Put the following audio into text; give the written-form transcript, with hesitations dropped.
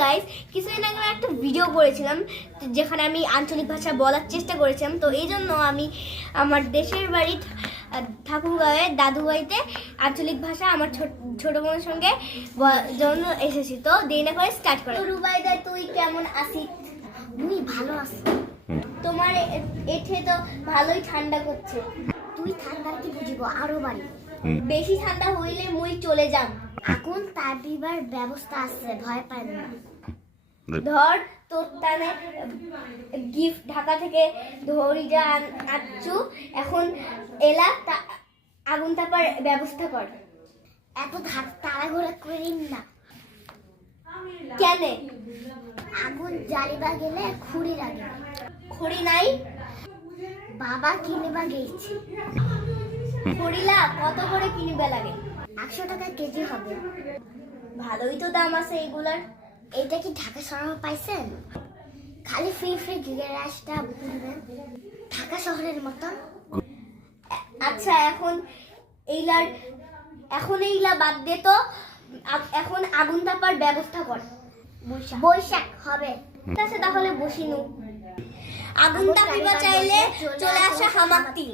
Guys, কিছুদিন আগে একটা ভিডিও করেছিলাম যেখানে আমি আঞ্চলিক ভাষা বলার চেষ্টা করেছিলাম। তো এই জন্য আমি আমার দেশের বাড়ি ঠাকুরগাঁওয়ে দাদু বাড়িতে আঞ্চলিক ভাষা আমার ছোট বোনের সঙ্গে জন্য এসেছি। তো দেরি না করে স্টার্ট করি। রুবাইদা, তুই কেমন আছিস? মুই ভালো আছি। তোমার এঠে তো ভালোই ঠান্ডা করছে। তুই ঠান্ডার কি বুঝিব, আরো বাড়ি বেশি ঠান্ডা হইলে মুই চলে যাম। আগুন তার দিবার ব্যবস্থা আছে, ভয় পাই না। ধর তোর টানে গিফট ঢাকা থেকে ধরি যা আনছু, এখন এলা আগুন তাপার ব্যবস্থা কর। এত তাড়াঘোড়া করিন না। কেনে? আগুন জ্বালিবা গেলে খুঁড়ি লাগে। খড়ি নাই? বাবা কিনবা গেছি। খড়িলা কত করে কিনবে লাগে? 100 টাকা কেজি হবে। ভালোই তো দাম আছে এগুলার। এটা কি ঢাকা শহরে পাইছেন? খালি ফ্রি ফ্রি গ্যাসটা বুঝবেন, ঢাকা শহরের মতন। আচ্ছা, এখন এইলা বাদ দে তো, এখন আগুন তাপার ব্যবস্থা কর। বৈশাখ হবে। ঠিক আছে, তাহলে বসিনু। আগুন তাপিবা চাইলে চলে আসা হামাকতি।